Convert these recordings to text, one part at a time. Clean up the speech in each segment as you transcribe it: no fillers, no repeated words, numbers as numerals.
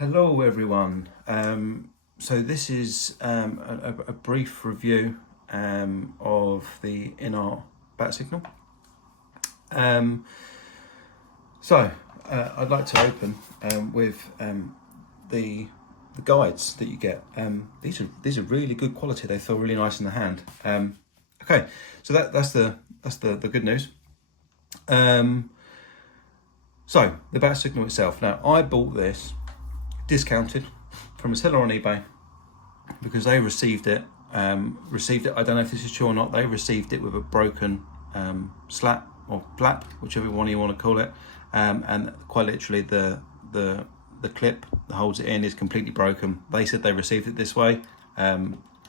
Hello everyone. So this is a brief review of the InArt bat signal. I'd like to open with the guides that you get. These are really good quality. They feel really nice in the hand. Okay, so that's the good news. So the bat signal itself. Now I bought this discounted from a seller on eBay because they received it. I don't know if this is true or not. They received it with a broken slat or flap, whichever one you want to call it, and quite literally the clip that holds it in is completely broken. They said they received it this way.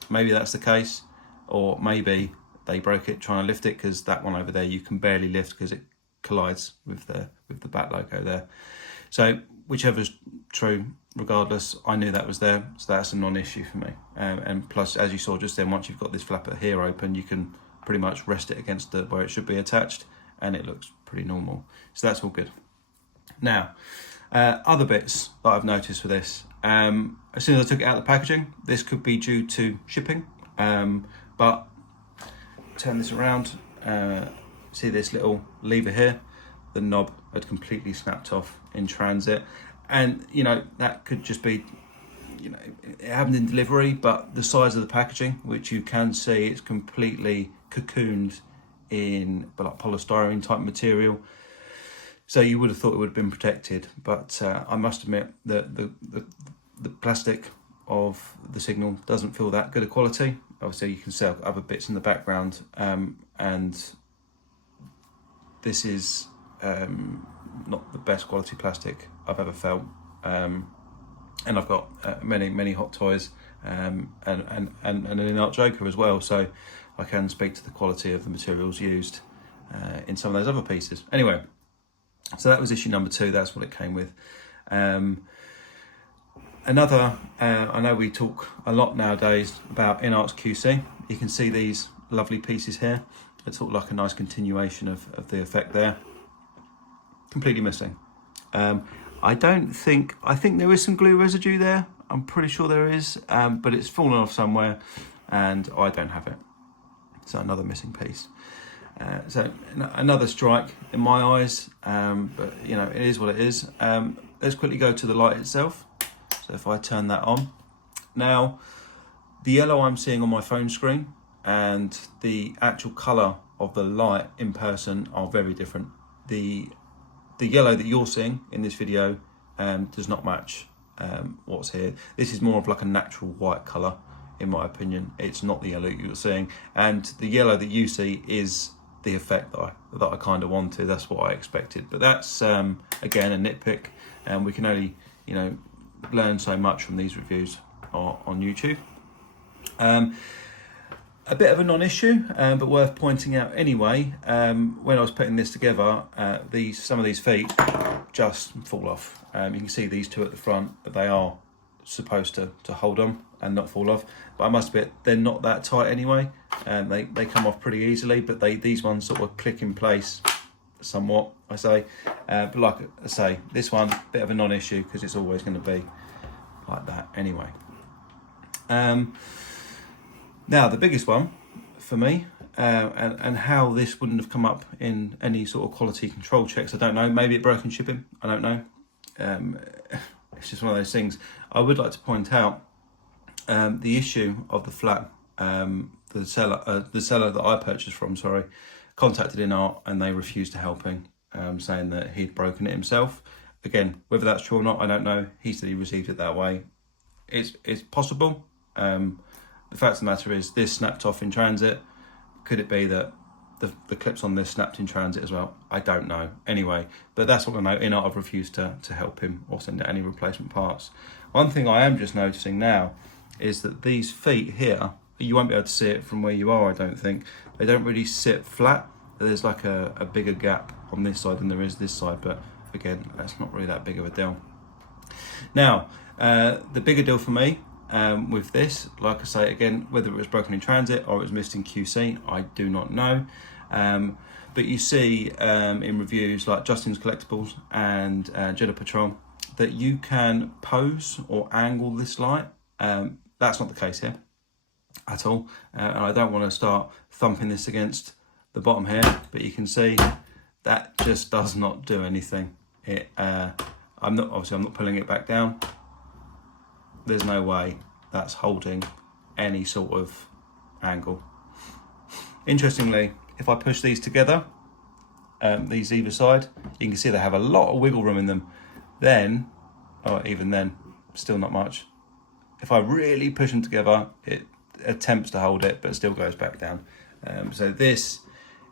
Maybe that's the case, or maybe they broke it trying to lift it, because that one over there you can barely lift because it collides with the bat logo there. So whichever's true, regardless, I knew that was there, so that's a non-issue for me. And plus, as you saw just then, once you've got this flapper here open, you can pretty much rest it against where it should be attached, and it looks pretty normal. So that's all good. Now, other bits that I've noticed for this, as soon as I took it out of the packaging, this could be due to shipping, but turn this around, see this little lever here, the knob had completely snapped off in transit. And that could just be, it happened in delivery, but the size of the packaging, which you can see, it's completely cocooned in like polystyrene type material. So you would have thought it would have been protected, but I must admit that the plastic of the signal doesn't feel that good a quality. Obviously you can see other bits in the background, and this is not the best quality plastic I've ever felt, and I've got many hot toys and an InArt Joker as well, so I can speak to the quality of the materials used in some of those other pieces. Anyway, so that was issue number 2. That's what it came with. Another, I know we talk a lot nowadays about InArt's QC. You can see these lovely pieces here. It's sort of like a nice continuation of the effect there. Completely missing. I think there is some glue residue there. I'm pretty sure there is, but it's fallen off somewhere and I don't have it. So another missing piece. So another strike in my eyes, but it is what it is. Let's quickly go to the light itself. So if I turn that on, now the yellow I'm seeing on my phone screen and the actual color of the light in person are very different. The yellow that you're seeing in this video does not match what's here. This is more of like a natural white color, in my opinion. It's not the yellow you're seeing, and the yellow that you see is the effect that I kind of wanted. That's what I expected, but that's again a nitpick, and we can only learn so much from these reviews on YouTube. A bit of a non-issue, but worth pointing out anyway. When I was putting this together, some of these feet just fall off. You can see these two at the front, but they are supposed to hold on and not fall off. But I must admit, they're not that tight anyway. They come off pretty easily, but these ones sort of click in place somewhat, I say. But like I say, this one, bit of a non-issue because it's always going to be like that anyway. Now the biggest one for me, and how this wouldn't have come up in any sort of quality control checks, I don't know. Maybe it broke in shipping, I don't know. It's just one of those things. I would like to point out the issue of the flap. The seller that I purchased from, contacted InArt and they refused to help him, saying that he'd broken it himself. Again, whether that's true or not, I don't know. He said he received it that way. It's possible. The fact of the matter is, this snapped off in transit. Could it be that the clips on this snapped in transit as well? I don't know. Anyway, but that's what I know. InArt have refused to help him or send out any replacement parts. One thing I am just noticing now is that these feet here, you won't be able to see it from where you are, I don't think. They don't really sit flat. There's like a bigger gap on this side than there is this side, but again, that's not really that big of a deal. Now, the bigger deal for me, with this, like I say again, whether it was broken in transit or it was missed in QC, I do not know. But you see in reviews like Justin's Collectibles and Jedi Patrol that you can pose or angle this light. That's not the case here at all. And I don't want to start thumping this against the bottom here, but you can see that just does not do anything. I'm not pulling it back down. There's no way that's holding any sort of angle. Interestingly, if I push these together, these either side, you can see they have a lot of wiggle room in them. Then, or even then, still not much. If I really push them together, it attempts to hold it, but still goes back down. So this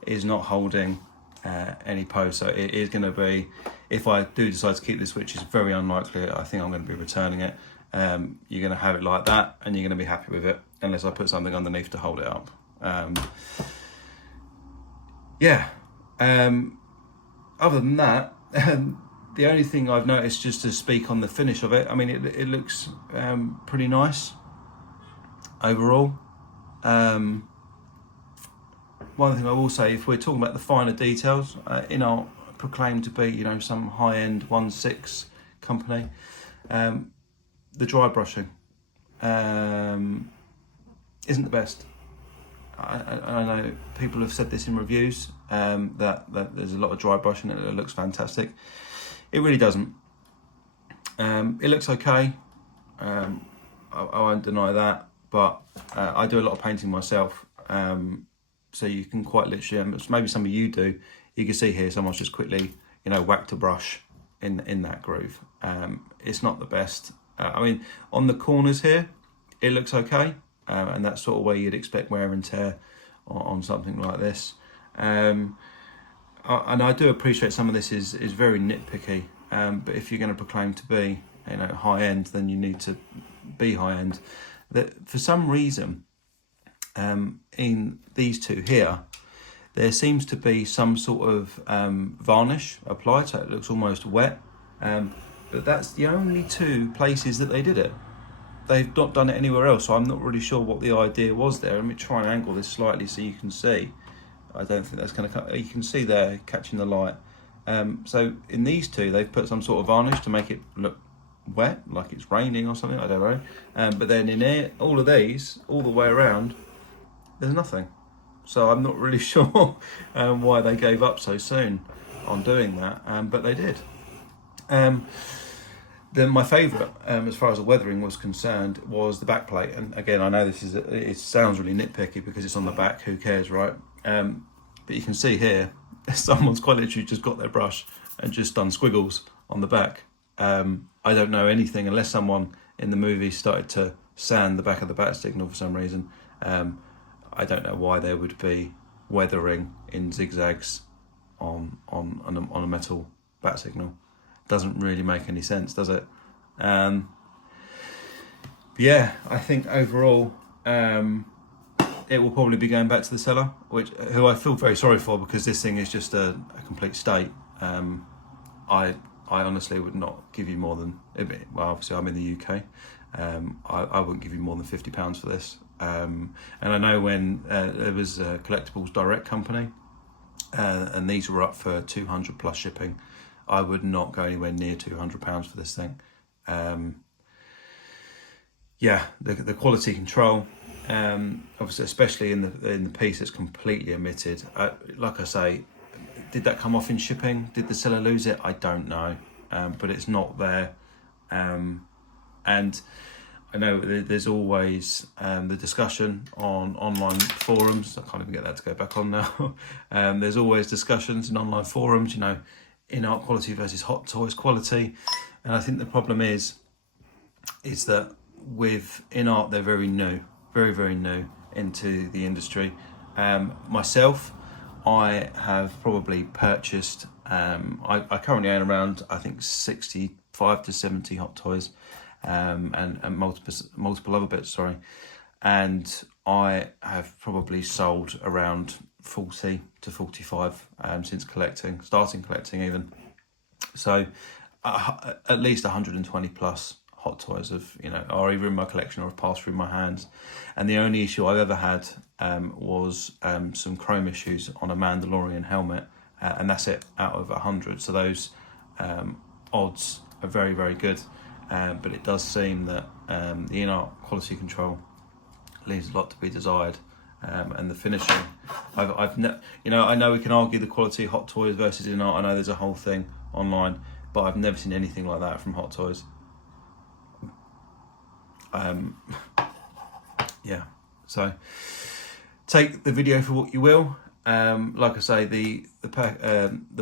is not holding any pose. So it is going to be, if I do decide to keep this, which is very unlikely, I think I'm going to be returning it. You're going to have it like that, and you're going to be happy with it, unless I put something underneath to hold it up. Other than that, the only thing I've noticed, just to speak on the finish of it, I mean, it looks pretty nice overall. One thing I will say, if we're talking about the finer details, InArt proclaimed to be, some high-end 1.6 company. The dry brushing isn't the best. I know people have said this in reviews, that there's a lot of dry brushing and it looks fantastic. It really doesn't. It looks okay. I won't deny that, but I do a lot of painting myself, so you can quite literally, maybe some of you do, you can see here someone's just quickly, whacked a brush in that groove. It's not the best. I mean, on the corners here, it looks okay, and that's sort of where you'd expect wear and tear on something like this. And I do appreciate some of this is very nitpicky, but if you're going to proclaim to be high end, then you need to be high end. That for some reason, in these two here, there seems to be some sort of varnish applied, so it looks almost wet. But that's the only two places that they did it. They've not done it anywhere else, so I'm not really sure what the idea was there. Let me try and angle this slightly so you can see. I don't think that's going to cut. You can see there catching the light. So in these two, they've put some sort of varnish to make it look wet, like it's raining or something, I don't know. But then in here, all of these, all the way around, there's nothing. So I'm not really sure why they gave up so soon on doing that, but they did. Then my favourite, as far as the weathering was concerned, was the back plate. And again, I know it sounds really nitpicky because it's on the back, who cares, right? But you can see here, someone's quite literally just got their brush and just done squiggles on the back. I don't know anything, unless someone in the movie started to sand the back of the bat signal for some reason. I don't know why there would be weathering in zigzags on a metal bat signal. Doesn't really make any sense, does it? Yeah, I think overall it will probably be going back to the seller, who I feel very sorry for, because this thing is just a complete state. I honestly would not give you more than, well, obviously I'm in the UK, I wouldn't give you more than £50 for this. And I know when there was a Collectibles Direct company, and these were up for 200 plus shipping, I would not go anywhere near £200 for this thing. The quality control, obviously, especially in the piece that's completely omitted. Like I say, did that come off in shipping? Did the seller lose it? I don't know, but it's not there. And I know there's always the discussion on online forums. I can't even get that to go back on now. There's always discussions in online forums, InArt quality versus Hot Toys quality. And I think the problem is that with InArt, they're very new, very, very new into the industry. Myself, I have probably purchased, I currently own around, I think, 65 to 70 Hot Toys, and multiple other bits, sorry. And I have probably sold around 40 to 45 since starting collecting even. So at least 120 plus Hot Toys are either in my collection or have passed through my hands. And the only issue I've ever had was some chrome issues on a Mandalorian helmet, and that's it out of 100. So those odds are very, very good. But it does seem that the InArt quality control leaves a lot to be desired. And the finishing, I know we can argue the quality of Hot Toys versus InArt. I know there's a whole thing online, but I've never seen anything like that from Hot Toys. Yeah, so take the video for what you will. Like I say, the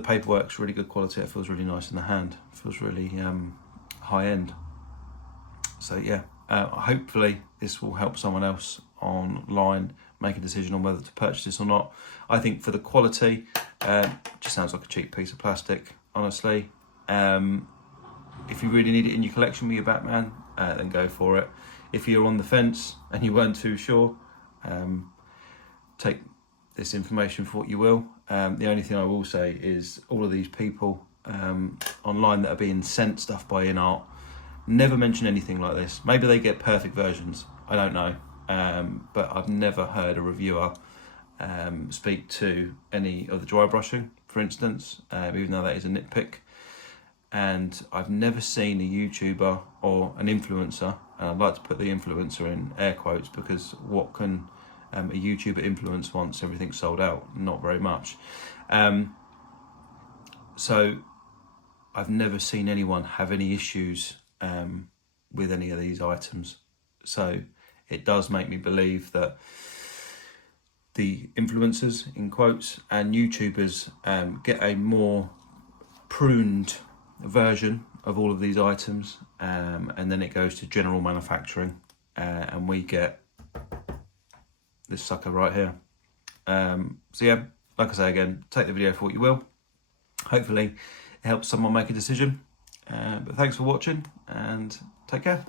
paperwork's really good quality. It feels really nice in the hand. It feels really high end. So yeah, hopefully this will help someone else online make a decision on whether to purchase this or not. I think for the quality, it just sounds like a cheap piece of plastic, honestly. If you really need it in your collection with your Batman, then go for it. If you're on the fence and you weren't too sure, take this information for what you will. The only thing I will say is all of these people online that are being sent stuff by InArt never mention anything like this. Maybe they get perfect versions, I don't know. But I've never heard a reviewer speak to any of the dry brushing, for instance, even though that is a nitpick. And I've never seen a YouTuber or an influencer, and I'd like to put the influencer in air quotes because what can a YouTuber influence once everything's sold out? Not very much. So I've never seen anyone have any issues with any of these items. So it does make me believe that the influencers, in quotes, and YouTubers get a more pruned version of all of these items, and then it goes to general manufacturing, and we get this sucker right here. So yeah, like I say again, take the video for what you will. Hopefully it helps someone make a decision. But thanks for watching and take care.